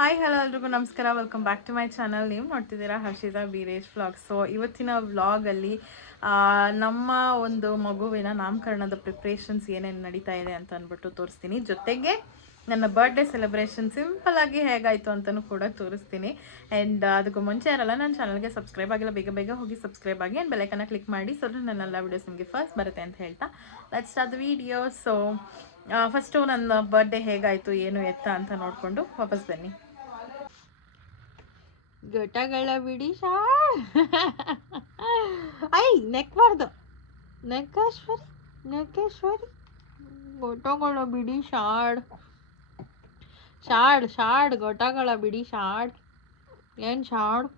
Hi hello ಎಲ್ರಿಗೂ ನಮಸ್ಕಾರ, welcome back to my channel. ನೀವು ನೋಡ್ತಿದ್ದೀರಾ ಹರ್ಷಿತಾ ಬೀರೇಶ್ ವ್ಲಾಗ್ಸ್. ಸೊ ಇವತ್ತಿನ ವ್ಲಾಗಲ್ಲಿ ನಮ್ಮ ಒಂದು ಮಗುವಿನ ನಾಮಕರಣದ ಪ್ರಿಪ್ರೇಷನ್ಸ್ ಏನೇನು ನಡೀತಾ ಇದೆ ಅಂತ ಅಂದ್ಬಿಟ್ಟು ತೋರಿಸ್ತೀನಿ. ಜೊತೆಗೆ ನನ್ನ ಬರ್ಡೇ ಸೆಲೆಬ್ರೇಷನ್ ಸಿಂಪಲ್ಲಾಗಿ ಹೇಗಾಯಿತು ಅಂತಲೂ ಕೂಡ ತೋರಿಸ್ತೀನಿ. ಆ್ಯಂಡ್ ಅದಕ್ಕೂ ಮುಂಚೆ ಯಾರಲ್ಲ ನನ್ನ ಚಾನಲ್ಗೆ ಸಬ್ಸ್ಕ್ರೈಬ್ ಆಗಿಲ್ಲ, ಬೇಗ ಬೇಗ ಹೋಗಿ ಸಬ್ಸ್ಕ್ರೈಬ್ ಆಗಿ ಆ್ಯಂಡ್ ಬೆಲೈಕನ್ನ ಕ್ಲಿಕ್ ಮಾಡಿ, ಸೊ ನನ್ನೆಲ್ಲ ವೀಡಿಯೋಸ್ ನಿಮಗೆ ಫಸ್ಟ್ ಬರುತ್ತೆ ಅಂತ ಹೇಳ್ತಾ let's start the video. So first ನನ್ನ ಬರ್ಡೇ ಹೇಗಾಯಿತು ಏನು ಎತ್ತ ಅಂತ ನೋಡಿಕೊಂಡು ವಾಪಸ್ ಬನ್ನಿ. ಘಟಗಳ ಬಿಡಿ ಐ ನೆಕ್ಬಾರ್ದು, ನೆಕ್ಕೇಶ್ವರಿ ಘಟಗಳ ಬಿಡಿ ಶಾಡ್ ಘಟಗಳ ಬಿಡಿ ಶಾಡ್. ಏನು ಶಾಡ್?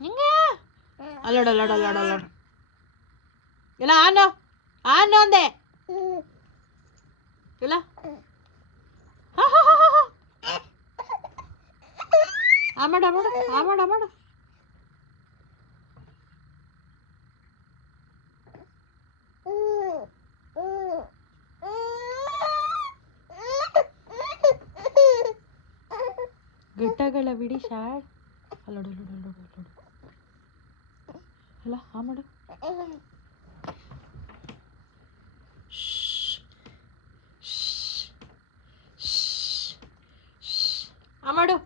ಹಿಂಗೆ ಅಲ್ಲೋಡ ಇಲ್ಲ ಆನು ಅಂದೆ ಇಲ್ಲ. ಮಾಡ ಘಟ್ಟಗಳ ಬಿಡಿ ಶಾಡ್. ಅಲ್ಲೋಡು ಅಲ್ಲ ಮಾಡು. ಮಾಡು.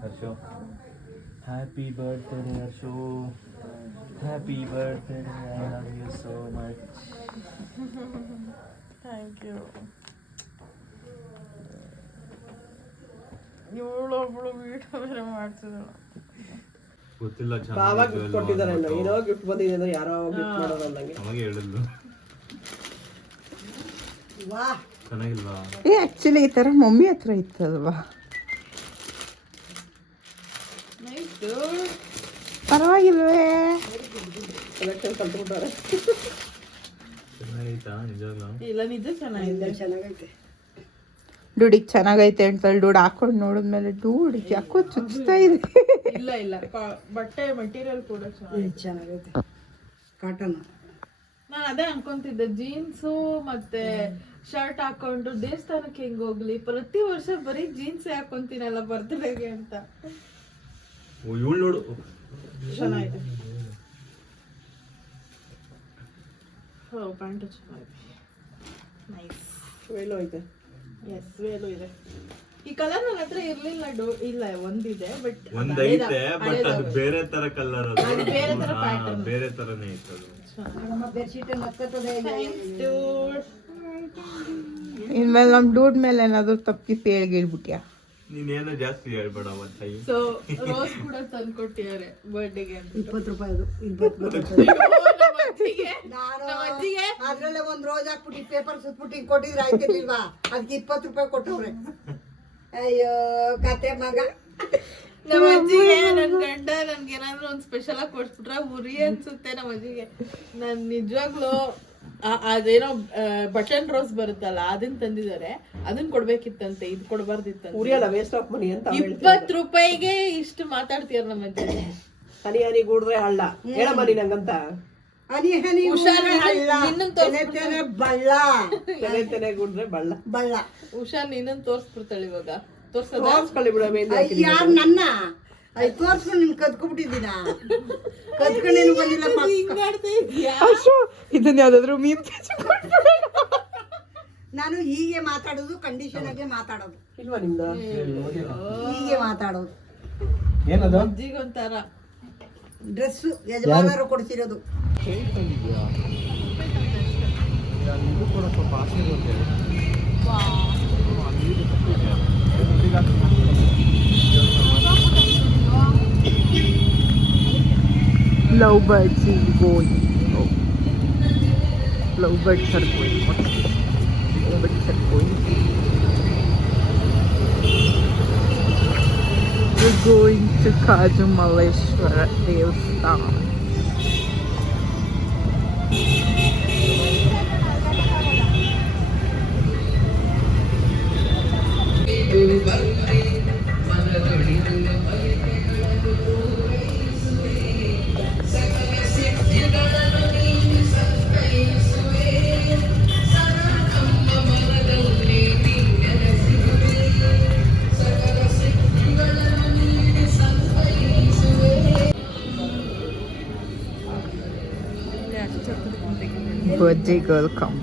Harsho, happy birthday Harsho, happy birthday, I love you so much. Thank you. ಇವಳೊಬ್ಳು ವೀಡಿಯೋ ಬೇರೆ ಮಾಡ್ತಿದ್ದಾಳೆ. ಗೊತ್ತಿಲ್ಲ, ಬಾವ ಗಿಫ್ಟ್ ಕೊಟ್ಟಿದ್ದಾರೆ. ಏನೋ ಗಿಫ್ಟ್ ಬಂದಿದೆ ಅಂದ್ರೆ ಯಾರೋ ಗಿಫ್ಟ್ ಮಾಡೋದು ಅಂದಂಗೆ ನಮಗೆ ಹೇಳಿದ್ಲು. ವಾ ಚೆನ್ನಾಗಿಲ್ವಾ? ಆಕ್ಚುಲಿ ಈ ತರ ಮಮ್ಮಿ ಹತ್ರ ಇತ್ತಲ್ವಾ, ಪರವಾಗಿಲ್ವೇ? ಕಲೆಕ್ಷನ್ ಕಲ್ತ್ಬಿಟ್ಟಾರೆ. ಚೆನ್ನಾಗೈತಾ ನಿಜವಾಗ್ಲೂ? ಇಲ್ಲ ನಿಜ ಚೆನ್ನಾಗಿದೆ. ಚೆನ್ನಾಗೈತೆ. ಡೂಡಿಗೆ ಚೆನ್ನಾಗೈತೆ ಅಂತೇಳಿ ಡೂಡ್ ಹಾಕೊಂಡು ನೋಡಿದ್ಮೇಲೆ ಡೂಡ್ ಯಾಕೋ ಚುಚ್ತಾ ಇದೆ. ಇಲ್ಲ ಬಟ್ಟೆ ಮೆಟೀರಿಯಲ್ ಕೂಡ ಚೆನ್ನಾಗೈತೆ. ಕಾಟನ್. ನಾನು ಅದೇ ಅನ್ಕೊಂತಿದ್ದೆ, ಜೀನ್ಸು ಮತ್ತೆ ಶರ್ಟ್ ಹಾಕೊಂಡು ದೇವಸ್ಥಾನಕ್ಕೆ ಹೆಂಗ್ ಹೋಗ್ಲಿ, ಪ್ರತಿ ವರ್ಷ ಬರೀ ಜೀನ್ಸ್ ಹಾಕೊಂತೀನಲ್ಲ ಬರ್ತ್ಡೇಗೆ ಅಂತ. ಇವಳು ನೋಡು, ಚೆನ್ನಾಗಿದೆ. ಪ್ಯಾಂಟು ಚೆನ್ನಾಗಿದೆ, ನೈಸ್. ವೇಲು ಐತೆ. ಎಸ್, ವೇಲು ಇದೆ. ಈ ಕಲರ್ ನನ್ನ ಹತ್ರ ಇರ್ಲಿಲ್ಲ. ಇಲ್ಲ ಒಂದಿದೆ, ಬಟ್ ಒಂದೈತೆ, ಬಟ್ ಅದು ಬೇರೆ ತರ ಕಲರ್, ಅದು ಬೇರೆ ತರ ಪ್ಯಾಟರ್ನ್, ಬೇರೆ ತರನೇ ಇತ್ತು ಅದು. ಇನ್ಮೇಲೆ ನಮ್ ಡೂಡ್ ಮೇಲೆ ಏನಾದ್ರು ತಪ್ಪಿಸಿ ಹೇಳ್ಬಿಟ್ಯಾ? ನೀನೇನೋ ಜಾಸ್ತಿ ಹೇಳ್ಬೇಡ ಅವತ್ತಾಗಿ. ಸೊ ರೋಸ್ ಕೂಡ ತಂದ್ಕೊಟ್ಟಿದ್ದಾರೆ ಬರ್ಡೇಗೆ ಅಂತ. 20 ರೂಪಾಯಿ ಅದು. 20 ಅದ್ರಲ್ಲೇ ಒಂದ್ ರೋಸ್ ಹಾಕ್ಬಿಟ್ಟು ಪೇಪರ್ ಸುತ್ಬಿಟ್ಟು ಕೊಟ್ಟಿದ್ರೆ ಆಯ್ತಿರ್ಲಿಲ್ವಾ? ಅದಕ್ಕೆ 20 ರೂಪಾಯಿ ಕೊಟ್ಟವ್ರೆ. ಅಯ್ಯೋ ಕತೆ ಮಗ. ನಮ್ಮ ಅಜ್ಜಿಗೆ ನನ್ ಗಂಡ ನನ್ಗೆ ಏನಾದ್ರು ಒಂದ್ ಸ್ಪೆಷಲ್ ಆಗಿ ಕೊಡ್ಸ್ಬಿಟ್ರೆ ಉರಿ ಅನ್ಸುತ್ತೆ ನಮ್ಮ ಅಜ್ಜಿಗೆ. ನಾನ್ ನಿಜವಾಗ್ಲೂ ಅದೇನೋ ಬಟನ್ ರೋಸ್ ಬರುತ್ತಲ್ಲ ಅದನ್ನ ತಂದಿದ್ದಾರೆ, ಅದನ್ನ ಕೊಡ್ಬೇಕಿತ್ತಂತೆ, ಇದು ಕೊಡ್ಬಾರ್ದಿತ್ತಂತೆ. ಉರಿಯಲ್ಲ, ವೇಸ್ಟ್ ಆಫ್ ಮನಿ ಅಂತ 20 ರೂಪಾಯಿಗೆ ಇಷ್ಟು ಮಾತಾಡ್ತೀರ ನಮ್ಮ ಅಜ್ಜಿ. ಹನಿ ಹನಿ ಗೂಡ್ರೆ ಹಳ್ಳ ಹೇಳಮ್ಮ ನೀ ನಂಗಂತ. ಹನಿ ಹನಿ ಹುಷಾರ್ ಹಳ್ಳ, ನಿನ್ನನ್ ತೆನೆ ತೆನೆ ಬಳ್ಳ, ತೆನೆ ತೆನೆ ಗೂಡ್ರೆ ಬಳ್ಳ. ಬಳ್ಳ. ಉಷಾ ನಿನ್ನನ್ ತೋರ್ಸ್ಬಿಡ್ತಾಳೆ ಇವಾಗ. ತೋರ್ಸದ ತೋರ್ಸ್ಕೊಳ್ಳಿ ಬಿಡ ಮೇಲೆ ಯಾರು ನನ್ನ ತೋರ್ಸ್ಕೊಂಡು ನಿನ್ ಕದ್ಕೊಬಿಟ್ಟಿದ್ದೀನ, ಕದ್ಕೊಂಡೇನು ಬಂದಿಲ್ಲ ಅಶೋ ಇದನ್ನ ಯಾವ್ದಾದ್ರು ಮೀನ್ ನಾನು ಹೀಗೆ ಮಾತಾಡೋದು, ಕಂಡೀಷನ್ ಆಗಿ ಮಾತಾಡೋದು, ಇಲ್ವಾ ನಿಮ್ದು? ಹೀಗೆ ಮಾತಾಡೋದು. ಏನದು? ಅಜ್ಜಿಗೊಂಥರ ಡ್ರೆಸ್ ಯಜಮಾನರು ಕೊಡ್ಸಿರೋದು. Love birds is going. Oh. Love birds are going. What is this? Love birds are going. We're going to Kajumaleshwara Devasthan. Birthday girl come.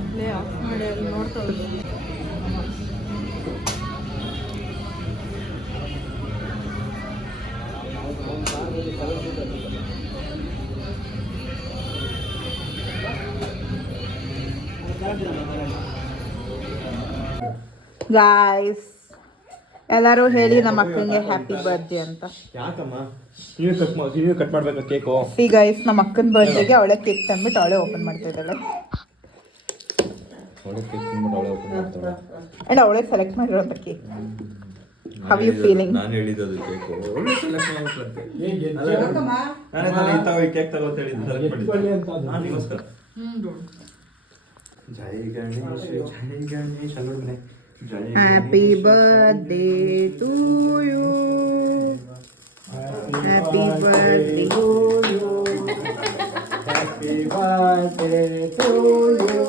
Guys, ಎಲ್ಲರೂ ಹೇಳಿ ನಮ್ಮ ಅಕ್ಕಂಗೆ ಹ್ಯಾಪಿ ಬರ್ತ್ಡೇ ಅಂತ. ಯಾಕಮ್ಮ ನೀವೇ ಕಟ್ ಮಾಡ್ಬೇಕಾ ಕೇಕು? ಸಿ ಗೈಸ್, ನಮ್ಮ ಅಕ್ಕನ ಬರ್ತ್ಡೇಗೆ ಅವಳೆ ಕೇಕ್ ತಂದ್ಬಿಟ್ಟು ಅವಳೇ ಓಪನ್ ಮಾಡ್ತಾ ಇದ್ದಾಳೆ. ಅಂಡ್ ಅವಳೇ ಸೆಲೆಕ್ಟ್ ಮಾಡಿರೋಂಥ ಕೇಕ್. How you feeling? ನಾನು ಹೇಳಿದ್ದು ಕೇಕು ಕೇಕ್ ತಗೋತ ಹೇಳಿದ್ದು. ಜೈ ಗಣೇಶ್ ಜೈ Ganesh ಅಲ್ಲೋಡ್ಮನೆ. Happy birthday to you. Happy birthday to you. Happy birthday to you.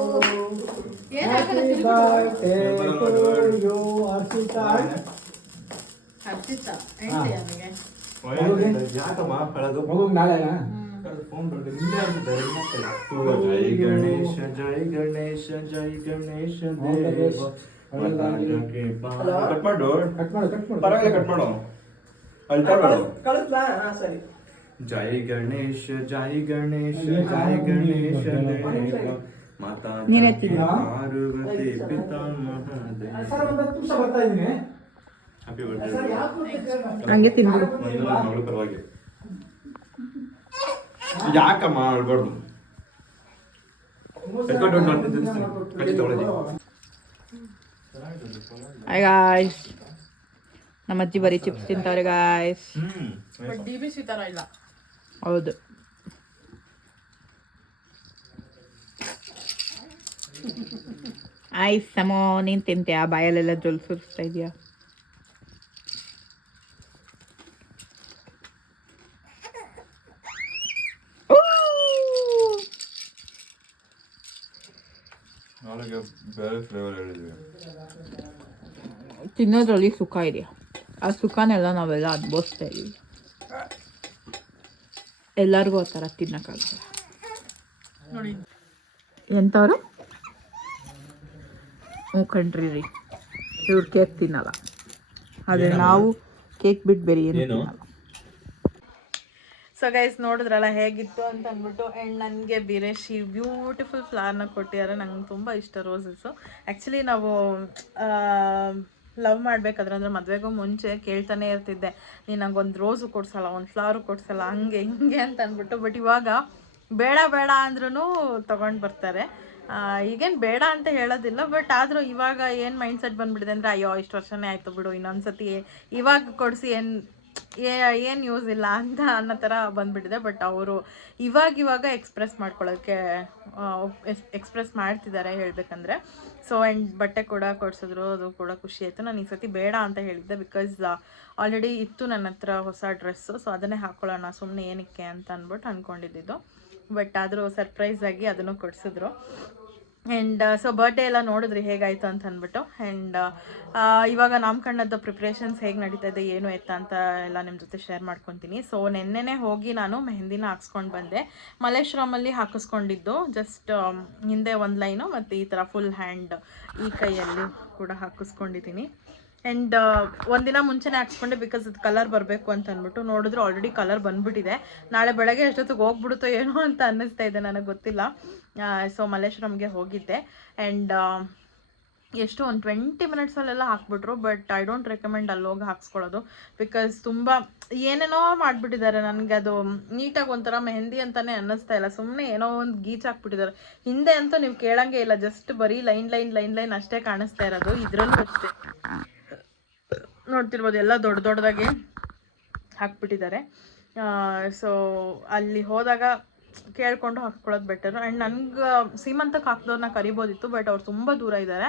Happy birthday to you, Archita. ಯಾಕಮ್ಮ ಕಳೆದು ಮಗುಗ್ ನಾಳೆನಾ? ಜೈ ಗಣೇಶ ಜೈ ಗಣೇಶ ಜೈ ಗಣೇಶ ದೇವ. ಕಟ್ ಮಾಡು, ಕಟ್ ಮಾಡು, ಕಟ್ ಮಾಡು. ಪರವಾಗಿಲ್ಲ ಕಟ್ ಮಾಡು, ಅಳ್ತಾ ಮಾಡು. ಕಳಿಸ್ಲಾ? ಸರಿ. ಜೈ ಗಣೇಶ ಜೈ ಗಣೇಶ ಜೈ ಗಣೇಶ ದೇವ ಮಾತಾ ನೀನೇ ತಿನ್ನು. ಪಾರ್ವತಿ ಪಿತಾಮಹ ದೇವ. ಸರ್, ಒಂದು 10 ನಿಮಿಷ ಬರ್ತಾ ಇದ್ದೀನಿ. Happy birthday. ಹಂಗೆ ತಿನ್ಬಿಡು. ಮಗಳು ಪರವಾಗಿ. ಯಾಕಮ್ಮ ಅಳ್ಬಾರ್ದು? Hi guys. ನಮ್ಮ ಅಜ್ಜಿ ಬರೀ ಚಿಪ್ಸ್ ತಿಂತಾರೆ ಗಾಯ್ಸ್. DBC ತರ ಇಲ್ಲ. ಹೌದು. ಆಯ್ಸ್ ಸಮೋ, ನೀನ್ ತಿಂತೀಯಾ? ಬಾಯಲ್ಲೆಲ್ಲ ಜೊಲ್ ಸುರಿಸ್ತಾ ಇದೆಯಾ? ಬೇರೆ ಫ್ಲೇವರ್ ಹೇಳಿದ್ವಿ. ತಿನ್ನೋದ್ರಲ್ಲಿ ಸುಖ ಇದೆಯಾ? ಆ ಸುಖನೆಲ್ಲ ನಾವೆಲ್ಲ ಅನುಭವಿಸ್ತಾ ಇದೀವಿ. ಎಲ್ಲರಿಗೂ ಆ ಥರ ತಿನ್ನಕ್ಕಾಗಲ್ಲ. ಎಂಥವ್ರು? ಹ್ಞೂ ಕಣ್ರಿ ರೀ, ಇವ್ರು ಕೇಕ್ ತಿನ್ನಲ್ಲ, ಆದರೆ ನಾವು ಕೇಕ್ ಬಿಟ್ಟು ಬೇರೆ ಏನು ತಿನ್ನಲ್ಲ. ಸೊ ಗೈಸ್, ನೋಡಿದ್ರಲ್ಲ ಹೇಗಿತ್ತು ಅಂತ ಅಂದ್ಬಿಟ್ಟು. ಆ್ಯಂಡ್ ನನಗೆ ಬೀರೇಶ್ ಈ ಬ್ಯೂಟಿಫುಲ್ ಫ್ಲವರ್ನ ಕೊಟ್ಟಿದ್ದಾರೆ. ನಂಗೆ ತುಂಬ ಇಷ್ಟ ರೋಸಸ್ಸು. ಆ್ಯಕ್ಚುಲಿ ನಾವು ಲವ್ ಮಾಡಬೇಕಾದ್ರೆ, ಅಂದರೆ ಮದುವೆಗೂ ಮುಂಚೆ ಕೇಳ್ತಾನೆ ಇರ್ತಿದ್ದೆ, ನೀನು ನಂಗೆ ಒಂದು ರೋಸು ಕೊಡ್ಸಲ್ಲ, ಒಂದು ಫ್ಲವರು ಕೊಡ್ಸಲ್ಲ, ಹಂಗೆ ಹಿಂಗೆ ಅಂತ ಅಂದ್ಬಿಟ್ಟು. ಬಟ್ ಇವಾಗ ಬೇಡ ಬೇಡ ಅಂದ್ರೂ ತೊಗೊಂಡು ಬರ್ತಾರೆ. ಈಗೇನು ಬೇಡ ಅಂತ ಹೇಳೋದಿಲ್ಲ, ಬಟ್ ಆದರೂ ಇವಾಗ ಏನು ಮೈಂಡ್ ಸೆಟ್ ಬಂದುಬಿಟ್ಟಿದೆ ಅಂದರೆ, ಅಯ್ಯೋ ಇಷ್ಟು ವರ್ಷನೇ ಆಯಿತು ಬಿಡು, ಇನ್ನೊಂದು ಸತಿ ಇವಾಗ ಕೊಡಿಸಿ ಏನು ಏನು ಯೂಸ್ ಇಲ್ಲ ಅಂತ ಅನ್ನೋ ಥರ ಬಂದುಬಿಟ್ಟಿದೆ. ಬಟ್ ಅವರು ಇವಾಗ ಎಕ್ಸ್ಪ್ರೆಸ್ ಮಾಡ್ಕೊಳ್ಳೋಕ್ಕೆ ಎಕ್ಸ್ಪ್ರೆಸ್ ಮಾಡ್ತಿದ್ದಾರೆ ಹೇಳಬೇಕಂದ್ರೆ. ಸೊ ಆ್ಯಂಡ್ ಬಟ್ಟೆ ಕೂಡ ಕೊಡಿಸಿದ್ರು, ಅದು ಕೂಡ ಖುಷಿ ಆಯಿತು. ನಾನು ಈ ಸತಿ ಬೇಡ ಅಂತ ಹೇಳಿದ್ದೆ, ಬಿಕಾಸ್ ಆಲ್ರೆಡಿ ಇತ್ತು ನನ್ನ ಹತ್ರ ಹೊಸ ಡ್ರೆಸ್ಸು. ಸೊ ಅದನ್ನೇ ಹಾಕ್ಕೊಳ್ಳೋಣ ಸುಮ್ಮನೆ ಏನಕ್ಕೆ ಅಂತ ಅಂದ್ಬಿಟ್ಟು ಅಂದ್ಕೊಂಡಿದ್ದು. ಬಟ್ ಆದರೂ ಸರ್ಪ್ರೈಸಾಗಿ ಅದನ್ನು ಕೊಡಿಸಿದ್ರು. ಆ್ಯಂಡ್ ಸೊ ಬರ್ಡೇ ಎಲ್ಲ ನೋಡಿದ್ರಿ ಹೇಗಾಯಿತು ಅಂತ ಅಂದ್ಬಿಟ್ಟು. ಆ್ಯಂಡ್ ಇವಾಗ ನಾಮಕರಣದ ಪ್ರಿಪ್ರೇಷನ್ಸ್ ಹೇಗೆ ನಡೀತಾ ಇದೆ ಏನು ಎತ್ತ ಅಂತ ಎಲ್ಲ ನಿಮ್ಮ ಜೊತೆ ಶೇರ್ ಮಾಡ್ಕೊತೀನಿ. ಸೊ ನೆನ್ನೆನೇ ಹೋಗಿ ನಾನು ಮೆಹಂದಿನ ಹಾಕ್ಸ್ಕೊಂಡು ಬಂದೆ. ಮಲ್ಲೇಶ್ವರಮಲ್ಲಿ ಹಾಕಿಸ್ಕೊಂಡಿದ್ದು, ಜಸ್ಟ್ ಹಿಂದೆ ಒಂದು ಲೈನು ಮತ್ತು ಈ ಥರ ಫುಲ್ ಹ್ಯಾಂಡ್ ಈ ಕೈಯಲ್ಲಿ ಕೂಡ ಹಾಕಿಸ್ಕೊಂಡಿದ್ದೀನಿ. ಆ್ಯಂಡ್ ಒಂದಿನ ಮುಂಚೆನೇ ಹಾಕ್ಸ್ಕೊಂಡೆ, ಬಿಕಾಸ್ ಅದು ಕಲರ್ ಬರಬೇಕು ಅಂತ ಅಂದ್ಬಿಟ್ಟು. ನೋಡಿದ್ರು ಆಲ್ರೆಡಿ ಕಲರ್ ಬಂದುಬಿಟ್ಟಿದೆ. ನಾಳೆ ಬೆಳಗ್ಗೆ ಎಷ್ಟೊತ್ತಿಗೆ ಹೋಗ್ಬಿಡುತ್ತೋ ಏನೋ ಅಂತ ಅನ್ನಿಸ್ತಾ ಇದೆ, ನನಗೆ ಗೊತ್ತಿಲ್ಲ. ಸೊ ಮಲ್ಲೇಶ್ವರಂಗೆ ಹೋಗಿದ್ದೆ. ಆ್ಯಂಡ್ ಎಷ್ಟು ಒಂದು 20 ಮಿನಿಟ್ಸಲ್ಲೆಲ್ಲ ಹಾಕ್ಬಿಟ್ರು. ಬಟ್ ಐ ಡೋಂಟ್ ರೆಕಮೆಂಡ್ ಅಲ್ಲಿ ಹೋಗಿ ಹಾಕ್ಸ್ಕೊಳ್ಳೋದು, ಬಿಕಾಸ್ ತುಂಬ ಏನೇನೋ ಮಾಡಿಬಿಟ್ಟಿದ್ದಾರೆ. ನನಗೆ ಅದು ನೀಟಾಗಿ ಒಂಥರ ಮೆಹಂದಿ ಅಂತಲೇ ಅನ್ನಿಸ್ತಾ ಇಲ್ಲ, ಸುಮ್ಮನೆ ಏನೋ ಒಂದು ಗೀಚ್ ಹಾಕ್ಬಿಟ್ಟಿದ್ದಾರೆ. ಹಿಂದೆ ಅಂತೂ ನೀವು ಕೇಳಂಗೆ ಇಲ್ಲ, ಜಸ್ಟ್ ಬರೀ ಲೈನ್ ಅಷ್ಟೇ ಕಾಣಿಸ್ತಾ ಇರೋದು. ಇದರಲ್ಲೂ ಅಷ್ಟೇ ನೋಡ್ತಿರ್ಬೋದು, ಎಲ್ಲ ದೊಡ್ಡದಾಗಿ ಹಾಕ್ಬಿಟ್ಟಿದ್ದಾರೆ. ಸೊ ಅಲ್ಲಿ ಹೋದಾಗ ಕೇಳಿಕೊಂಡು ಹಾಕ್ಕೊಳ್ಳೋದು ಬೆಟರು. ಆ್ಯಂಡ್ ನನಗೆ ಸೀಮಂತಕ್ಕೆ ಹಾಕಿದವ್ರನ್ನ ಕರಿಬೋದಿತ್ತು, ಬಟ್ ಅವ್ರು ತುಂಬ ದೂರ ಇದ್ದಾರೆ.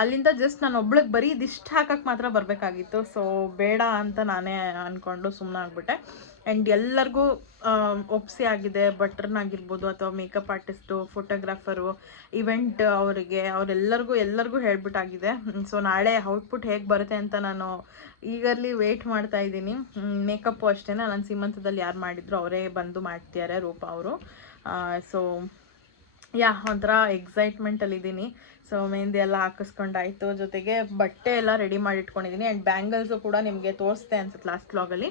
ಅಲ್ಲಿಂದ ಜಸ್ಟ್ ನಾನು ಒಬ್ಳಿಗೆ ಬರೀ ಇದಿಷ್ಟು ಹಾಕಕ್ಕೆ ಮಾತ್ರ ಬರಬೇಕಾಗಿತ್ತು. ಸೊ ಬೇಡ ಅಂತ ನಾನೇ ಅಂದ್ಕೊಂಡು ಸುಮ್ಮನೆ ಆಗಿಬಿಟ್ಟೆ. ಆ್ಯಂಡ್ ಎಲ್ಲರಿಗೂ ಒಪ್ಸಿ ಆಗಿದೆ, ಬಟ್ರನ್ನಾಗಿರ್ಬೋದು ಅಥವಾ ಮೇಕಪ್ ಆರ್ಟಿಸ್ಟು, ಫೋಟೋಗ್ರಾಫರು, ಇವೆಂಟ್ ಅವರೆಲ್ಲರಿಗೂ ಹೇಳ್ಬಿಟ್ಟಾಗಿದೆ. ಸೊ ನಾಳೆ ಔಟ್ಪುಟ್ ಹೇಗೆ ಬರುತ್ತೆ ಅಂತ ನಾನು ಈಗರ್ಲಿ ವೆಯ್ಟ್ ಮಾಡ್ತಾ ಇದ್ದೀನಿ. ಮೇಕಪ್ಪು ಅಷ್ಟೇ, ನಾನು ಸೀಮಂತದಲ್ಲಿ ಯಾರು ಮಾಡಿದ್ರು ಅವರೇ ಬಂದು ಮಾಡ್ತಿದ್ದಾರೆ, ರೂಪ ಅವರು. ಸೊ ಒಂಥರ ಎಕ್ಸೈಟ್ಮೆಂಟಲ್ಲಿದ್ದೀನಿ. ಸೊ ಮೆಹಂದಿ ಎಲ್ಲ ಹಾಕಿಸ್ಕೊಂಡಾಯಿತು, ಜೊತೆಗೆ ಬಟ್ಟೆ ಎಲ್ಲ ರೆಡಿ ಮಾಡಿ ಇಟ್ಕೊಂಡಿದ್ದೀನಿ. ಆ್ಯಂಡ್ ಬ್ಯಾಂಗಲ್ಸು ಕೂಡ ನಿಮಗೆ ತೋರಿಸ್ತೆ ಅನ್ಸುತ್ತೆ ಲಾಸ್ಟ್ ವ್ಲಾಗಲ್ಲಿ,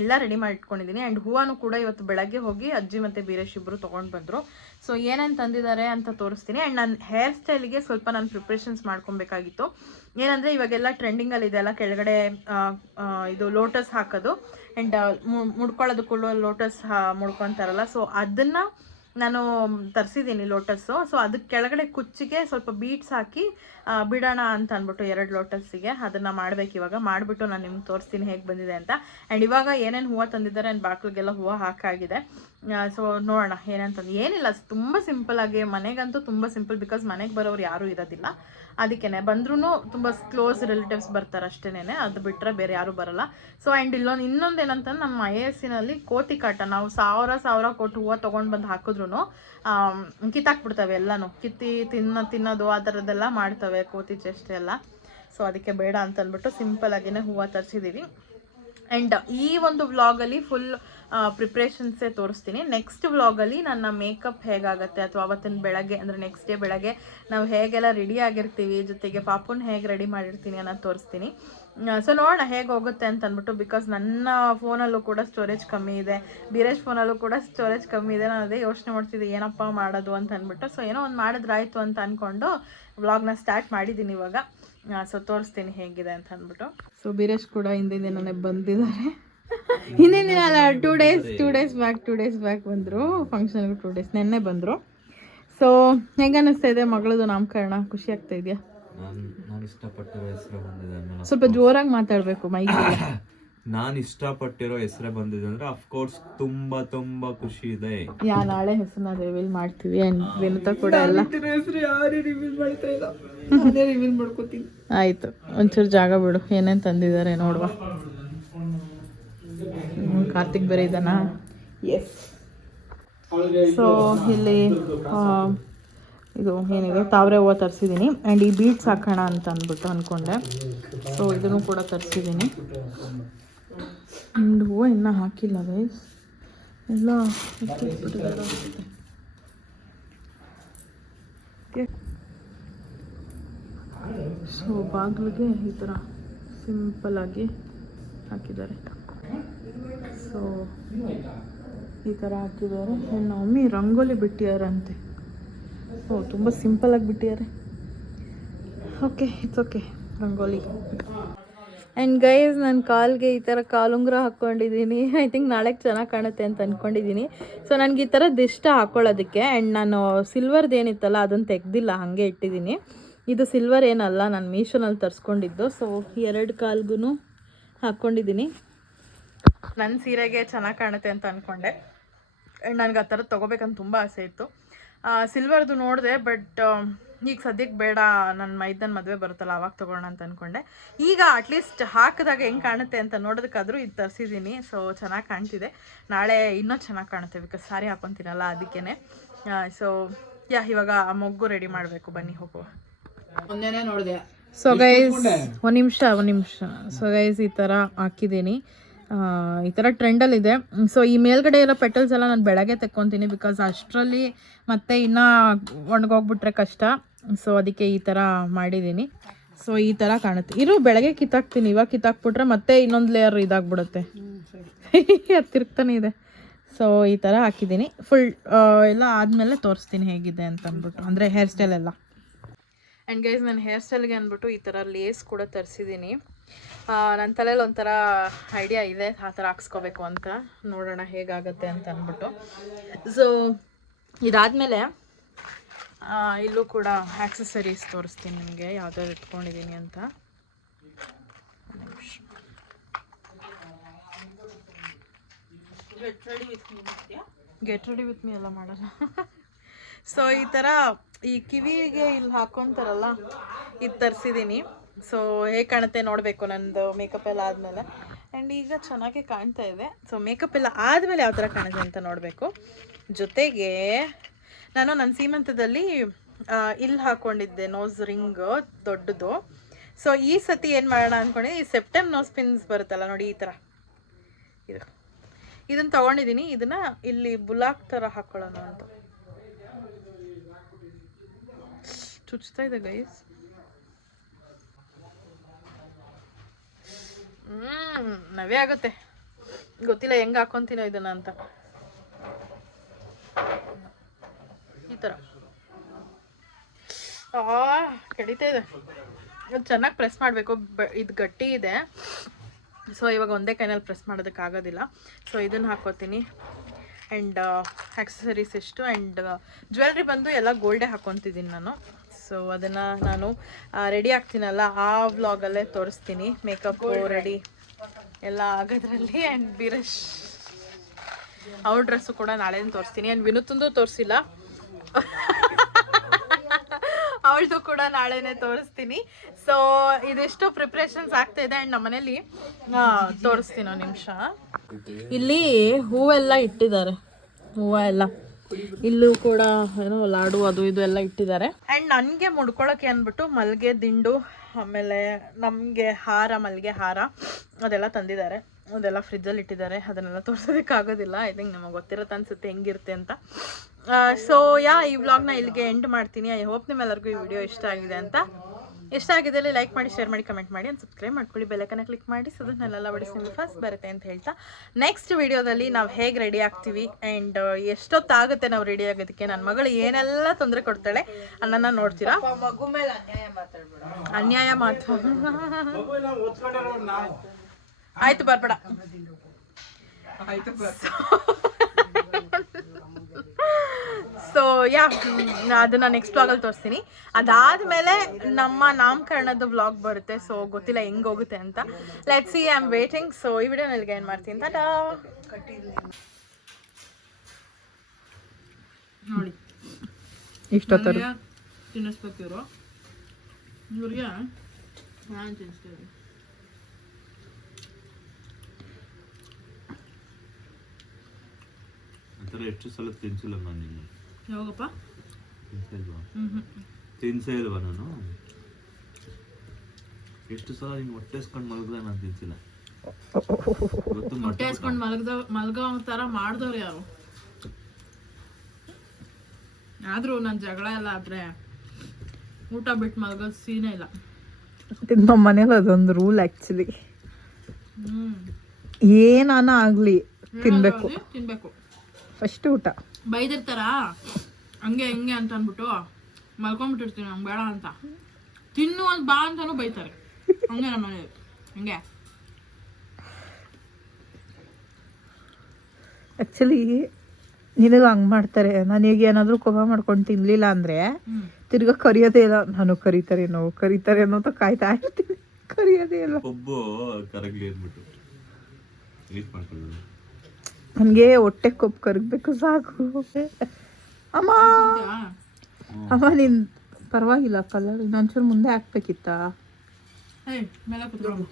ಎಲ್ಲ ರೆಡಿ ಮಾಡಿ ಇಟ್ಕೊಂಡಿದ್ದೀನಿ. ಆ್ಯಂಡ್ ಹೂವನ್ನು ಕೂಡ ಇವತ್ತು ಬೆಳಗ್ಗೆ ಹೋಗಿ ಅಜ್ಜಿ ಮತ್ತು ಬೀರೇಶ್ ಇಬ್ಬರು ತೊಗೊಂಡು ಬಂದರು. ಸೊ ಏನೇನು ತಂದಿದ್ದಾರೆ ಅಂತ ತೋರಿಸ್ತೀನಿ. ಆ್ಯಂಡ್ ನನ್ನ ಹೇರ್ ಸ್ಟೈಲಿಗೆ ಸ್ವಲ್ಪ ನಾನು ಪ್ರಿಪ್ರೇಷನ್ಸ್ ಮಾಡ್ಕೊಬೇಕಾಗಿತ್ತು. ಏನಂದರೆ ಇವಾಗೆಲ್ಲ ಟ್ರೆಂಡಿಂಗಲ್ಲಿ ಇದೆಲ್ಲ ಕೆಳಗಡೆ ಇದು ಲೋಟಸ್ ಹಾಕೋದು, ಆ್ಯಂಡ್ ಮುಡ್ಕೊಳ್ಳೋದಕ್ಕೂ ಲೋಟಸ್ ಮುಡ್ಕೊತಾರಲ್ಲ. ಸೊ ಅದನ್ನು ನಾನು ತರಿಸಿದ್ದೀನಿ ಲೋಟಸ್ಸು. ಸೊ ಅದಕ್ಕೆ ಕೆಳಗಡೆ ಕುಚ್ಚಿಗೆ ಸ್ವಲ್ಪ ಬೀಟ್ಸ್ ಹಾಕಿ ಬಿಡೋಣ ಅಂತ ಅಂದ್ಬಿಟ್ಟು 2 ಲೋಟಸ್ಸಿಗೆ ಅದನ್ನು ಮಾಡಬೇಕು. ಇವಾಗ ಮಾಡಿಬಿಟ್ಟು ನಾನು ನಿಮ್ಗೆ ತೋರಿಸ್ತೀನಿ ಹೇಗೆ ಬಂದಿದೆ ಅಂತ. ಆ್ಯಂಡ್ ಇವಾಗ ಏನೇನು ಹೂವು ತಂದಿದ್ದಾರೆ ಆ್ಯಂಡ್ ಬಾಕ್ಲಿಗೆಲ್ಲ ಹೂವು ಹಾಕಾಗಿದೆ. ಸೊ ನೋಡೋಣ ಏನೇನು ತಂದು. ಏನಿಲ್ಲ, ತುಂಬ ಸಿಂಪಲ್ಲಾಗಿ, ಮನೆಗಂತೂ ತುಂಬ ಸಿಂಪಲ್, ಬಿಕಾಸ್ ಮನೆಗೆ ಬರೋರು ಯಾರೂ ಇರೋದಿಲ್ಲ. ಅದಕ್ಕೇ ಬಂದ್ರೂ ತುಂಬ ಕ್ಲೋಸ್ ರಿಲೇಟಿವ್ಸ್ ಬರ್ತಾರೆ ಅಷ್ಟೇನೆ, ಅದು ಬಿಟ್ಟರೆ ಬೇರೆ ಯಾರೂ ಬರೋಲ್ಲ. ಸೊ ಆ್ಯಂಡ್ ಇನ್ನೊಂದು ಏನಂತಂದ್ರೆ ನಮ್ಮ IASನಲ್ಲಿ ಕೋತಿ ಕಾಟ, ನಾವು ಸಾವಿರ ಕೊಟ್ಟು ಹೂವು ತೊಗೊಂಡು ಬಂದು ಹಾಕಿದ್ರು ಕಿತ್ತಾಕ್ಬಿಡ್ತವೆ ಎಲ್ಲನೂ. ತಿನ್ನೋದು ಆ ಥರದ್ದೆಲ್ಲ ಮಾಡ್ತವೆ ಕೋತಿ ಚೇಷ್ಟೆ ಎಲ್ಲ. ಸೊ ಅದಕ್ಕೆ ಬೇಡ ಅಂತ ಅಂದ್ಬಿಟ್ಟು ಸಿಂಪಲ್ಲಾಗಿಯೇ ಹೂವು ತರಿಸಿದ್ದೀವಿ. ಆ್ಯಂಡ್ ಈ ಒಂದು ವ್ಲಾಗಲ್ಲಿ ಫುಲ್ ಪ್ರಿಪ್ರೇಷನ್ಸೇ ತೋರಿಸ್ತೀನಿ. ನೆಕ್ಸ್ಟ್ ವ್ಲಾಗಲ್ಲಿ ನನ್ನ ಮೇಕಪ್ ಹೇಗಾಗುತ್ತೆ, ಅಥವಾ ಅವತ್ತಿನ ಬೆಳಗ್ಗೆ ಅಂದರೆ ನೆಕ್ಸ್ಟ್ ಡೇ ಬೆಳಗ್ಗೆ ನಾವು ಹೇಗೆಲ್ಲ ರೆಡಿ ಆಗಿರ್ತೀವಿ, ಜೊತೆಗೆ ಪಾಪುನ ಹೇಗೆ ರೆಡಿ ಮಾಡಿರ್ತೀನಿ ಅನ್ನೋದು ತೋರಿಸ್ತೀನಿ. ಸೊ ನೋಡೋಣ ಹೇಗೆ ಹೋಗುತ್ತೆ ಅಂತ ಅಂದ್ಬಿಟ್ಟು, ಬಿಕಾಸ್ ನನ್ನ ಫೋನಲ್ಲೂ ಕೂಡ ಸ್ಟೋರೇಜ್ ಕಮ್ಮಿ ಇದೆ, ಬೀರೇಶ್ ಫೋನಲ್ಲೂ ಕೂಡ ಸ್ಟೋರೇಜ್ ಕಮ್ಮಿ ಇದೆ. ನಾನು ಅದೇ ಯೋಚನೆ ಮಾಡ್ತಿದ್ದೆ ಏನಪ್ಪ ಮಾಡೋದು ಅಂತ ಅಂದ್ಬಿಟ್ಟು. ಸೊ ಏನೋ ಒಂದು ಮಾಡಿದ್ರಾಯ್ತು ಅಂತ ಅಂದ್ಕೊಂಡು ವ್ಲಾಗ್ನ ಸ್ಟಾರ್ಟ್ ಮಾಡಿದ್ದೀನಿ ಇವಾಗ. ಸೊ ತೋರಿಸ್ತೀನಿ ಹೇಗಿದೆ ಅಂತ ಅಂದ್ಬಿಟ್ಟು. ಸೊ ಬೀರೇಶ್ ಕೂಡ ಹಿಂದಿನ ದಿನನೇ ಬಂದಿದ್ದಾರೆ. ಹಿಂದಿನ ದಿನ ಅಲ್ಲ, 2 ಡೇಸ್ ಬ್ಯಾಕ್ ಬಂದರು ಫಂಕ್ಷನ್ಗೆ. 2 ಡೇಸ್ ನೆನ್ನೆ ಬಂದರು. ಸೊ ಹೆಂಗೆ ಅನ್ನಿಸ್ತಾ ಇದೆ ಮಗಳದು ನಾಮಕರಣ? ಖುಷಿ ಆಗ್ತಾ ಇದೆಯಾ? ನಾನು ಇಷ್ಟಪಟ್ಟಿರೋ ಹೆಸರು ಬಂದಿದೆ. ಸ್ವಲ್ಪ ಜೋರಾಗಿ ಮಾತಾಡಬೇಕು ಮೈಕ್. ನಾನು ಇಷ್ಟಪಟ್ಟಿರೋ ಹೆಸರೇ ಬಂದಿದೆ ಅಂದ್ರೆ ಅಫ್ಕೋರ್ಸ್ ತುಂಬಾ ತುಂಬಾ ಖುಷಿ ಇದೆ. ನಾಳೆ ಹೆಸರನ್ನ ರಿವೀಲ್ ಮಾಡ್ತೀವಿ. ವಿನುತಾ ಕೂಡ ಎಲ್ಲ ಹೆಸರು ಯಾರು ರಿವೀಲ್ ಮಾಡ್ತಾ ಇಲ್ಲ, ನಾನೇ ರಿವೀಲ್ ಮಾಡ್ಕೋತೀನಿ. ಆಯಿತು, ಒಂಚೂರು ಜಾಗ ಬಿಡು, ಏನೇನು ತಂದಿದ್ದಾರೆ ನೋಡುವ. ಕಾರ್ತಿಕ್ ಬೇರೆ ಇದ್ದಾನಾ? ಎಸ್. ಸೊ ಇಲ್ಲಿ ಇದು ಏನಿದೆ ತಾವರೆ ಹೂವು ತರಿಸಿದ್ದೀನಿ. ಆ್ಯಂಡ್ ಈ ಬೀಡ್ಸ್ ಹಾಕೋಣ ಅಂತ ಅಂದ್ಬಿಟ್ಟು ಅಂದ್ಕೊಂಡೆ. ಸೊ ಇದನ್ನು ಕೂಡ ತರಿಸಿದ್ದೀನಿ. ಆ್ಯಂಡ್ ಹೂವು ಇನ್ನೂ ಹಾಕಿಲ್ಲ ಗೈಸ್, ಎಲ್ಲ ಇಟ್ಟಿಟ್ಬಿಟ್ಟಿದ್ದಾರೆ. ಸೊ ಬಾಗಿಲಿಗೆ ಈ ಥರ ಸಿಂಪಲ್ಲಾಗಿ ಹಾಕಿದ್ದಾರೆ. ಸೊ ಈ ಥರ ಹಾಕಿದ್ದಾರೆ. ಆ್ಯಂಡ್ ಮಮ್ಮಿ ರಂಗೋಲಿ ಬಿಟ್ಟಿದ್ದಾರಂತೆ. ತುಂಬ ಸಿಂಪಲ್ಲಾಗಿ ಬಿಟ್ಟಿದ್ದಾರೆ. Okay, it's okay, rangoli. And guys, ನಾನು ಕಾಲ್ಗೆ ಈ ಥರ ಕಾಲುಂಗುರ ಹಾಕ್ಕೊಂಡಿದ್ದೀನಿ. ಐ ಥಿಂಕ್ ನಾಳೆ ಚೆನ್ನಾಗಿ ಕಾಣುತ್ತೆ ಅಂತ ಅಂದ್ಕೊಂಡಿದ್ದೀನಿ. ಸೊ ನನಗೆ ಈ ಥರದ್ದು ಇಷ್ಟ ಹಾಕ್ಕೊಳ್ಳೋದಕ್ಕೆ. ಆ್ಯಂಡ್ ನಾನು ಸಿಲ್ವರ್ದು ಏನಿತ್ತಲ್ಲ ಅದನ್ನು ತೆಗ್ದಿಲ್ಲ, ಹಾಗೆ ಇಟ್ಟಿದ್ದೀನಿ. ಇದು ಸಿಲ್ವರ್ ಏನಲ್ಲ, ನಾನು ಮೀಶೋನಲ್ಲಿ ತರಿಸ್ಕೊಂಡಿದ್ದು. ಸೊ 2 ಕಾಲ್ಗೂ ಹಾಕ್ಕೊಂಡಿದ್ದೀನಿ. ನನ್ನ ಸೀರೆಗೆ ಚೆನ್ನಾಗಿ ಕಾಣುತ್ತೆ ಅಂತ ಅಂದ್ಕೊಂಡೆ. ಆ್ಯಂಡ್ ನನಗೆ ಆ ಥರದ್ದು ತೊಗೋಬೇಕಂತ ತುಂಬ ಆಸೆ ಇತ್ತು. ಸಿಲ್ವರ್ದು ನೋಡಿದೆ, ಬಟ್ ಈಗ ಸದ್ಯಕ್ಕೆ ಬೇಡ, ನನ್ನ ಮೈದನ ಮದುವೆ ಬರುತ್ತಲ್ಲ ಅವಾಗ ತೊಗೊಳ್ಳೋಣ ಅಂತ ಅಂದ್ಕೊಂಡೆ. ಈಗ ಅಟ್ಲೀಸ್ಟ್ ಹಾಕಿದಾಗ ಹೆಂಗೆ ಕಾಣುತ್ತೆ ಅಂತ ನೋಡೋದಕ್ಕಾದರೂ ಇದು ತರಿಸಿದ್ದೀನಿ. ಸೊ ಚೆನ್ನಾಗಿ ಕಾಣ್ತಿದೆ. ನಾಳೆ ಇನ್ನೂ ಚೆನ್ನಾಗಿ ಕಾಣುತ್ತೆ, ಬಿಕಾಸ್ ಸಾರಿ ಹಾಕೊತೀನಲ್ಲ ಅದಕ್ಕೇ. ಸೊ ಇವಾಗ ಆ ಮೊಗ್ಗು ರೆಡಿ ಮಾಡಬೇಕು. ಬನ್ನಿ ಹೋಗುವ. ಮೊನ್ನೆನೇ ನೋಡಿದೆ. ಸೊ ಗೈಸ್ ಒಂದು ನಿಮಿಷ. ಸೊ ಗೈಸ್ ಈ ಥರ ಹಾಕಿದ್ದೀನಿ. ಈ ಥರ ಟ್ರೆಂಡಲ್ಲಿದೆ. ಸೊ ಈ ಮೇಲ್ಗಡೆ ಇರೋ ಪೆಟಲ್ಸ್ ಎಲ್ಲ ನಾನು ಬೆಳಗ್ಗೆ ತೆಕ್ಕೊತೀನಿ, ಬಿಕಾಸ್ ಅಷ್ಟರಲ್ಲಿ ಮತ್ತೆ ಇನ್ನೂ ಒಣಗೋಗ್ಬಿಟ್ರೆ ಕಷ್ಟ. ಸೊ ಅದಕ್ಕೆ ಈ ಥರ ಮಾಡಿದ್ದೀನಿ. ಸೊ ಈ ಥರ ಕಾಣುತ್ತೆ. ಬೆಳಗ್ಗೆ ಕಿತ್ತಾಕ್ತೀನಿ. ಇವಾಗ ಕಿತ್ತಾಕ್ಬಿಟ್ರೆ ಮತ್ತೆ ಇನ್ನೊಂದು ಲೇಯರ್ ಇದಾಗ್ಬಿಡುತ್ತೆ. ಅದು ತಿರುಗ್ತಾನೆ ಇದೆ. ಸೊ ಈ ಥರ ಹಾಕಿದ್ದೀನಿ. ಫುಲ್ ಎಲ್ಲ ಆದಮೇಲೆ ತೋರಿಸ್ತೀನಿ ಹೇಗಿದೆ ಅಂತ ಅಂದ್ಬಿಟ್ಟು, ಅಂದರೆ ಹೇರ್ ಸ್ಟೈಲ್ ಎಲ್ಲ. ಆ್ಯಂಡ್ ಗೈಸ್ ನಾನು ಹೇರ್ ಸ್ಟೈಲ್ಗೆ ಅಂದ್ಬಿಟ್ಟು ಈ ಥರ ಲೇಸ್ ಕೂಡ ತರಿಸಿದ್ದೀನಿ. ನನ್ನ ತಲೆಯಲ್ಲಿ ಒಂಥರ ಐಡಿಯಾ ಇದೆ, ಆ ಥರ ಹಾಕ್ಸ್ಕೋಬೇಕು ಅಂತ. ನೋಡೋಣ ಹೇಗಾಗುತ್ತೆ ಅಂತ ಅಂದ್ಬಿಟ್ಟು. ಸೊ ಇದಾದಮೇಲೆ ಇಲ್ಲೂ ಕೂಡ ಆಕ್ಸೆಸರೀಸ್ ತೋರಿಸ್ತೀನಿ ನಿಮಗೆ, ಯಾವ್ದಾದ್ರು ಇಟ್ಕೊಂಡಿದ್ದೀನಿ ಅಂತ. ಗೆಟ್ ರೆಡಿ ವಿತ್ ಮೀ ಎಲ್ಲ ಮಾಡೋಣ. ಸೊ ಈ ಥರ ಈ ಕಿವಿಗೆ ಇಲ್ಲಿ ಹಾಕ್ಕೊಂತಾರಲ್ಲ, ಇದು ತರಿಸಿದ್ದೀನಿ. ಸೊ ಹೇಗೆ ಕಾಣುತ್ತೆ ನೋಡಬೇಕು ನಂದು ಮೇಕಪ್ ಎಲ್ಲ ಆದಮೇಲೆ. ಆ್ಯಂಡ್ ಈಗ ಚೆನ್ನಾಗೇ ಕಾಣ್ತಾ ಇದೆ. ಸೊ ಮೇಕಪ್ ಎಲ್ಲ ಆದಮೇಲೆ ಯಾವ ಥರ ಕಾಣುತ್ತೆ ಅಂತ ನೋಡಬೇಕು. ಜೊತೆಗೆ ನಾನು ನನ್ನ ಸೀಮಂತದಲ್ಲಿ ಇಲ್ಲಿ ಹಾಕ್ಕೊಂಡಿದ್ದೆ ನೋಸ್ ರಿಂಗ್ ದೊಡ್ಡದು. ಸೊ ಈ ಸತಿ ಏನು ಮಾಡೋಣ ಅಂದ್ಕೊಂಡಿದ್ದೀನಿ, ಈ ಸೆಪ್ಟೆಮ್ ನೋಸ್ ಪಿನ್ಸ್ ಬರುತ್ತಲ್ಲ ನೋಡಿ, ಈ ಥರ ಇದನ್ನು ತೊಗೊಂಡಿದ್ದೀನಿ. ಇದನ್ನು ಇಲ್ಲಿ ಬುಲಾಕ್ ಥರ ಹಾಕ್ಕೊಳ್ಳೋಣ ಅಂತ. ಚುಚ್ತಾ ಇದೆ ಗೈಸ್. ನವೇ ಆಗುತ್ತೆ, ಗೊತ್ತಿಲ್ಲ ಹೆಂಗೆ ಹಾಕೊತೀನೋ ಇದನ್ನ ಅಂತ. ಈ ಥರ ಕಡಿತಾ ಇದೆ. ಇದು ಚೆನ್ನಾಗಿ ಪ್ರೆಸ್ ಮಾಡಬೇಕು. ಇದು ಗಟ್ಟಿ ಇದೆ. ಸೊ ಇವಾಗ ಒಂದೇ ಕೈನಲ್ಲಿ ಪ್ರೆಸ್ ಮಾಡೋದಕ್ಕಾಗೋದಿಲ್ಲ. ಸೊ ಇದನ್ನು ಹಾಕ್ಕೋತೀನಿ. ಆ್ಯಂಡ್ ಆಕ್ಸೆಸರೀಸ್ ಎಷ್ಟು, ಆ್ಯಂಡ್ ಜ್ಯುವೆಲ್ರಿ ಬಂದು ಎಲ್ಲ ಗೋಲ್ಡೇ ಹಾಕ್ಕೊತಿದ್ದೀನಿ ನಾನು. ಸೊ ಅದನ್ನು ನಾನು ರೆಡಿ ಆಗ್ತೀನಲ್ಲ ಆ ವ್ಲಾಗಲ್ಲೇ ತೋರಿಸ್ತೀನಿ. ಮೇಕಪ್ಪು ರೆಡಿ ಎಲ್ಲ ಆಗೋದ್ರಲ್ಲಿ. ಆ್ಯಂಡ್ ಬೀರೇಶ್ ಅವ್ರ ಡ್ರೆಸ್ಸು ಕೂಡ ನಾಳೆನೇ ತೋರಿಸ್ತೀನಿ. ಆ್ಯಂಡ್ ವಿನುತಂದು ತೋರಿಸಿಲ್ಲ, ಅವಳದು ಕೂಡ ನಾಳೆನೇ ತೋರಿಸ್ತೀನಿ. ಸೊ ಇದಿಷ್ಟು ಪ್ರಿಪ್ರೇಷನ್ಸ್ ಆಗ್ತಾಯಿದೆ. ಆ್ಯಂಡ್ ನಮ್ಮ ಮನೇಲಿ ತೋರಿಸ್ತೀನಿ ಒಂದು ನಿಮಿಷ. ಇಲ್ಲಿ ಹೂವೆಲ್ಲ ಇಟ್ಟಿದ್ದಾರೆ, ಹೂವು ಎಲ್ಲ. ಇಲ್ಲೂ ಕೂಡ ಏನೋ ಲಾಡು ಅದು ಇದು ಎಲ್ಲ ಇಟ್ಟಿದ್ದಾರೆ. ಆ್ಯಂಡ್ ನನಗೆ ಮುಡ್ಕೊಳ್ಳೋಕ್ಕೆ ಅಂದ್ಬಿಟ್ಟು ಮಲ್ಲಿಗೆ ದಿಂಡು, ಆಮೇಲೆ ನಮಗೆ ಹಾರ, ಮಲ್ಲಿಗೆ ಹಾರ ಅದೆಲ್ಲ ತಂದಿದ್ದಾರೆ. ಅದೆಲ್ಲ ಫ್ರಿಜ್ಜಲ್ಲಿ ಇಟ್ಟಿದ್ದಾರೆ. ಅದನ್ನೆಲ್ಲ ತೋರಿಸೋದಕ್ಕಾಗೋದಿಲ್ಲ. ಐ ಥಿಂಕ್ ನಮಗೆ ಗೊತ್ತಿರುತ್ತೆ ಅನಿಸುತ್ತೆ ಹೆಂಗಿರುತ್ತೆ ಅಂತ. ಸೊ ಈ ವ್ಲಾಗ್ನ ಇಲ್ಲಿಗೆ ಎಂಡ್ ಮಾಡ್ತೀನಿ. ಐ ಹೋಪ್ ನಿಮ್ಮೆಲ್ಲರಿಗೂ ಈ ವಿಡಿಯೋ ಇಷ್ಟ ಆಗಿದೆ ಅಂತ. ಇಷ್ಟ ಆಗಿದ್ದಲ್ಲಿ ಲೈಕ್ ಮಾಡಿ, ಶೇರ್ ಮಾಡಿ, ಕಮೆಂಟ್ ಮಾಡಿ, ಆ್ಯಂಡ್ ಸಬ್ಸ್ಕ್ರೈಬ್ ಮಾಡ್ಕೊಳ್ಳಿ. ಬೆಲ್ಲೈಕನ್ನ ಕ್ಲಿಕ್ ಮಾಡಿ. ಸೊ ಅದನ್ನೆಲ್ಲ ಬಡಿಸಿ ನಿಮಗೆ ಫಸ್ಟ್ ಬರುತ್ತೆ ಅಂತ ಹೇಳ್ತಾ, ನೆಕ್ಸ್ಟ್ ವಿಡಿಯೋದಲ್ಲಿ ನಾವು ಹೇಗೆ ರೆಡಿ ಆಗ್ತೀವಿ ಆ್ಯಂಡ್ ಎಷ್ಟೊತ್ತಾಗುತ್ತೆ ನಾವು ರೆಡಿ ಆಗೋದಕ್ಕೆ, ನನ್ನ ಮಗಳು ಏನೆಲ್ಲ ತೊಂದರೆ ಕೊಡ್ತಾಳೆ ಅನ್ನೋನ್ನ ನೋಡ್ತೀರಾ. ಮಗು ಮೇಲೆ ಅನ್ಯಾಯ ಮಾತಾಡ್ಬೇಡ. ಅನ್ಯಾಯ ಮಾತು ಆಯ್ತು, ಬರ್ಬೇಡ. ಸೊ ಅದನ್ನ ನೆಕ್ಸ್ಟ್ ವ್ಲಾಗಲ್ಲಿ ತೋರಿಸ್ತೀನಿ. ಅದಾದಮೇಲೆ ನಮ್ಮ ನಾಮಕರಣದ ವ್ಲಾಗ್ ಬರುತ್ತೆ. ಸೊ ಗೊತ್ತಿಲ್ಲ ಹೆಂಗೆ ಹೋಗುತ್ತೆ ಅಂತ. Let's see, I am waiting. So ಈ ವಿಡಿಯೋನಲ್ಲಿ ಏನು ಮಾಡ್ತೀನಿ ಅಂತ ನೋಡಿ. ಇಷ್ಟೊತ್ತರ ತಿನ್ನಿಸ್ಬೇಕು ಇವರು, ಇವ್ರಿಗೆ ನಾನು ತಿನ್ನಿಸ್ತೀನಿ. ಎಷ್ಟು ಸಲ ತಿನ್ಸಿಲ್ಲ ನಾನು ನಿನ್ನ. ಯಾವಾಗಪ್ಪ ತಿನ್ಸೇ ಇಲ್ವಾ ನಾನು? ಎಷ್ಟು ಸಲ ನಿಂಗೆ ಹೊಟ್ಟೆಸ್ಕೊಂಡು ಮಲಗ್ದ ನಾನು ತಿನ್ಸಿಲ್ಲ. ಹೊಟ್ಟೆ ಹಾಸ್ಕೊಂಡು ಮಲ್ಗೋ ಥರ ಮಾಡಿದವ್ರು ಯಾರು? ಆದರೂ ನನ್ನ ಜಗಳ ಎಲ್ಲ ಆದರೆ ಊಟ ಬಿಟ್ಟು ಮಲ್ಗೋದು ಸೀನೇ ಇಲ್ಲ. ನಮ್ಮ ಮನೇಲಿ ಅದೊಂದು ರೂಲ್ ಆ್ಯಕ್ಚುಲಿ. ಏನಾನ ಆಗಲಿ ತಿನ್ನಬೇಕು, ಫಸ್ಟ್ ಊಟ. ಬೈದಿರ್ತಾರ ಹಂಗೆ ಹಿಂಗೆ ಅಂತ ಅಂದ್ಬಿಟ್ಟು ಮಲ್ಕೊಂಡ್ಬಿಟ್ಟಿರ್ತೀನಿ, ನಂಗೆ ಬೇಡ ಅಂತ. ತಿನ್ನು ಅಂತ ಬಾ ಅಂತಾನು ಬೈತಾರೆ. ಹಂಗೆ ನಮ್ಮ ಮನೇಲಿ ಹಂಗೆ. ಆ್ಯಕ್ಚುಲಿ ನಿನಗೆ ಹಂಗೆ ಮಾಡ್ತಾರೆ. ನನಗೆ ಏನಾದರೂ ಕೋಪ ಮಾಡ್ಕೊಂಡು ತಿನ್ನಲಿಲ್ಲ ಅಂದರೆ ತಿರ್ಗಾ ಕರಿಯೋದೇ ಇಲ್ಲ. ನಾನು ಕರೀತಾರೆ ಅನ್ನೋ ಕಾಯ್ತಾ ಇರ್ತೀನಿ, ಕರಿಯೋದೇ ಇಲ್ಲ. ಒಬ್ಬ ಕರಗ್ಲಿ ಅಂದ್ಬಿಟ್ಟು ಎಡಿಟ್ ಮಾಡ್ಕೊಳ್ಳೋಣ. ನನಗೆ ಹೊಟ್ಟೆ ಕೊಬ್ಬು ಕರಗಬೇಕು ಸಾಕು. ಅಮ್ಮ ಅಮ್ಮ ನೀನು ಪರವಾಗಿಲ್ಲ ಕಲರ್ ಇನ್ನೊಂಚೂರು ಮುಂದೆ ಹಾಕ್ಬೇಕಿತ್ತಾ? ಮೇಲೆ ಕುತ್ಕೊಂಡು